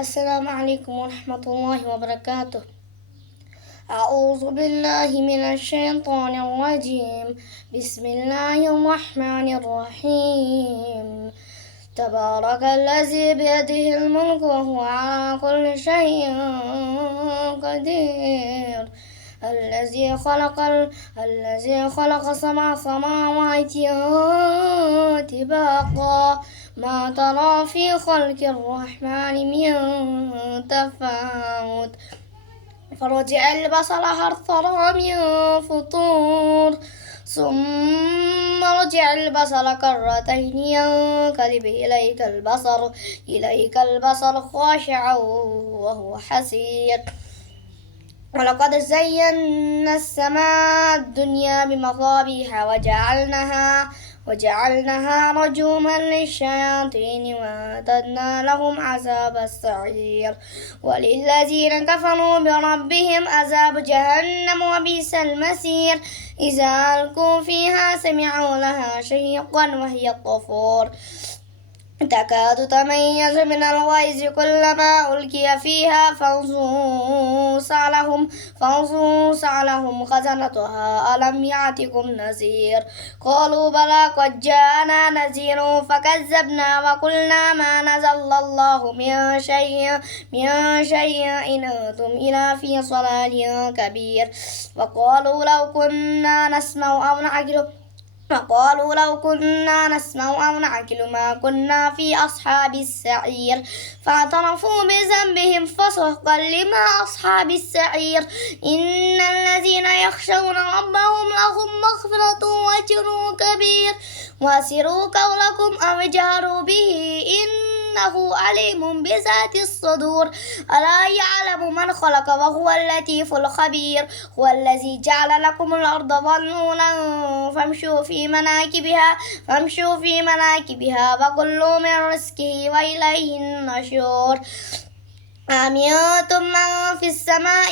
السلام عليكم ورحمة الله وبركاته. أعوذ بالله من الشيطان الرجيم. بسم الله الرحمن الرحيم. تبارك الذي بيده الملك وهو على كل شيء قدير. الذي خلق سبع سماوات طباقا ما ترى في خلق الرحمن من تفاوت فرجع البصر هل ترى من فطور ثم رجع البصر كرتين ينقلب إليك البصر خاشعا وهو حسير. ولقد زينا السماء الدنيا بمصابيح وجعلناها رجوما للشياطين وأعتدنا لهم عذاب السعير. وللذين كفروا بربهم عذاب جهنم وبئس المصير. إذا ألقوا فيها سمعوا لها شهيقا وهي الطفور تكاد تميز من الغيظ كلما ألقي فيها فانصوص لهم خزنتها ألم يأتكم نذير قالوا بلى قد جاءنا نذير فكذبنا وقلنا ما نزل الله من شيء إن أنتم إلا في ضلال كبير. وقالوا لو كنا نسمع أو نعقل ما كنا في أصحاب السعير فاعترفوا بذنبهم فسحقا لما أصحاب السعير. إن الذين يخشون ربهم لهم مغفرة وأجر كبير. وأسروا قولكم أو اجهروا به إنه عليم بذات الصدور. ألا يعلم من خلق وهو اللطيف الخبير. هو الذي جعل لكم الأرض ظلولا فامشوا في مناكبها وكلوا من رزقه وإليه النشور. أمنتم من في السماء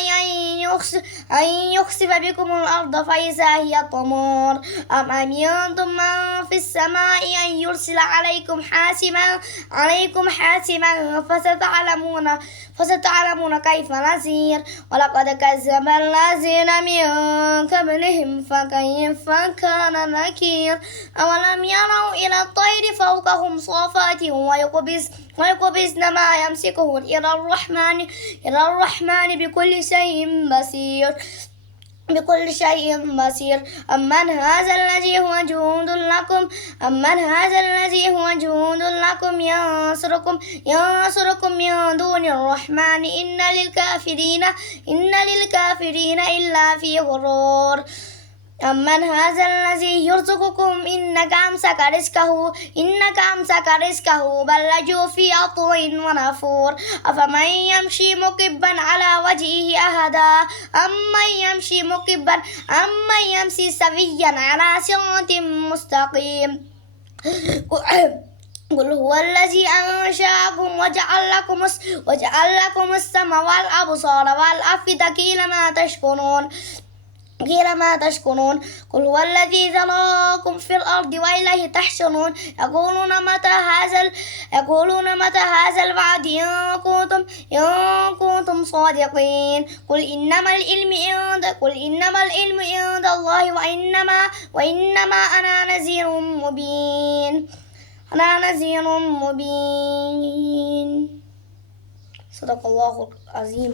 أن يخسف بكم الأرض فإذا هي تمور أم أمنتم من في السماء أن يرسل عليكم حاسبا فستعلمون كيف نذير. ولقد كذب الذين من قبلهم فكيف كان نكير. أولم يروا إلى الطير فوقهم صافات ويقبضن ما يمسكهن إلى الرحمن بكل شيء بصير. أمن هذا الذي هو جند لكم ينصركم من دون الرحمن إن للكافرين إلا في غرور. أمن هذا الذي يرزقكم إنك أمسك رزقه بل لجوا في عطو ونفور. أفمن يمشي مكبا على وجهه أهدى أمن يمشي سويا على صراط مستقيم. قل هو الذي أنشأكم وجعل لكم السمع والأبصار والأفئدة قيل ما تشكرون. قل هو الذي ذراكم في الأرض وإليه تحشرون. يقولون متى هذا الوعد إن كنتم صادقين. قل إنما العلم عند الله وإنما أنا نذير مبين. صدق الله العظيم.